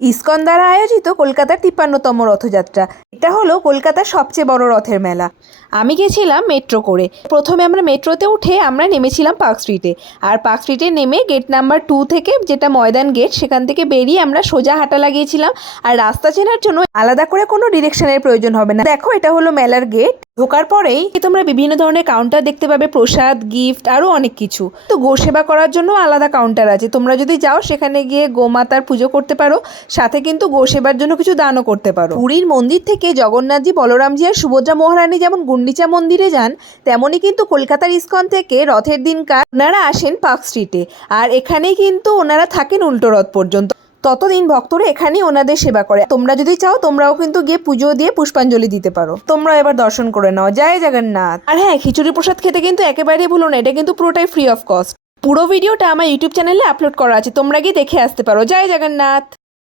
ISKCON দ্বারা আয়োজিত কলকাতার ৫৩তম রথযাত্রা। এটা হলো কলকাতার সবচেয়ে বড় রথের মেলা। আমি গেছিলাম মেট্রো করে। প্রথমে আমরা মেট্রোতে উঠে আমরা নেমেছিলাম পার্ক স্ট্রিটে। আর পার্ক স্ট্রিটে নেমে গেট নাম্বার 2 থেকে, যেটা ময়দান গেট, সেখান থেকে বেরিয়ে আমরা সোজা হাঁটা লাগিয়েছিলাম। আর রাস্তা চেনার জন্য আলাদা করে কোনো ডিরেকশনের প্রয়োজন হবে না। দেখো, এটা হলো মেলার গেট। ঢোকার পরেই তোমরা বিভিন্ন ধরনের কাউন্টার দেখতে পাবে, প্রসাদ, গিফট, আরও অনেক কিছু। তো গো সেবা করার জন্য আলাদা কাউন্টার আছে। তোমরা যদি যাও সেখানে গিয়ে গোমাতার পুজো করতে পারো, সাথে কিন্তু গো সেবার জন্য কিছু দানও করতে পারো। পুরীর মন্দির থেকে জগন্নাথজি, বলরামজি আর সুভদ্রা মহারানী যেমন গুন্ডিচা মন্দিরে যান, তেমনই কিন্তু কলকাতার ইসকন থেকে রথের দিনকার ওনারা আসেন পার্ক স্ট্রিটে। আর এখানেই কিন্তু ওনারা থাকেন উল্টো রথ পর্যন্ত। ততদিন ভক্তরা এখানেই ওনাদের সেবা করে। তোমরা যদি চাও তোমরাও কিন্তু গিয়ে পুজো দিয়ে পুষ্পাঞ্জলি দিতে পারো। তোমরা এবার দর্শন করে নাও। জয় জগন্নাথ। আর হ্যাঁ, খিচুড়ি প্রসাদ খেতে কিন্তু একেবারেই ভুলো না, এটা কিন্তু পুরোটাই ফ্রি অফ কস্ট। পুরো ভিডিওটা আমার ইউটিউব চ্যানেলে আপলোড করা আছে, তোমরা গিয়ে দেখে আসতে পারো। জয় জগন্নাথ।